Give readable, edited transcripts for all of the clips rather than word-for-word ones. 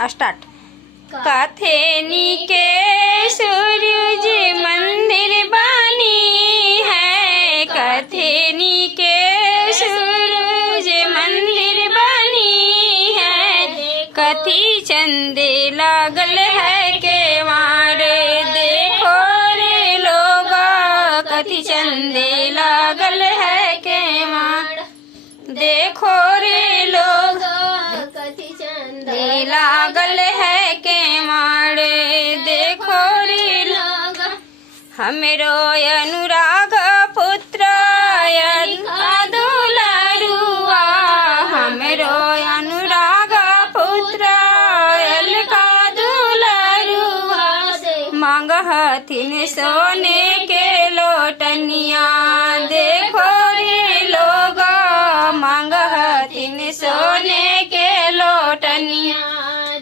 Start. कथेनी के सूरज मंदिर बनी है, कथेनी के सूरज मंदिर बनी है। कथी चंदे लागल है केवाड़, देखो रे लोग कथी चंदे लागल है केवाड़। देखो रे लोग कथी चंदे लागल है केवाड़, देखो रे लोग। हमरो अनुराग पुत्र दुलारुआ, हमरो अनुराग पुत्र अलका दुलारुआ। मांगहथिन सोने के लोटनिया, देखो रे लोग मांगहथिन सोने के लोटनिया।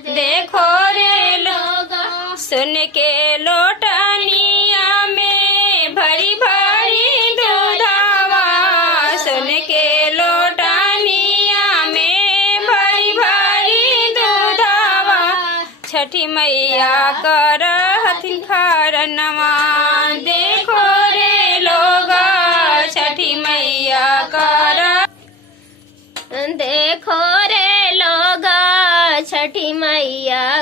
देखो रे लोग सुन के लोटनिया में भरी भरी दूधावा, सुन के लोटनिया में भरी भरी दूधावा। छठी मैया करहथिन खरनवा, देखो रे लोग छठी मैया कर। देखो रे लोग छठी मैया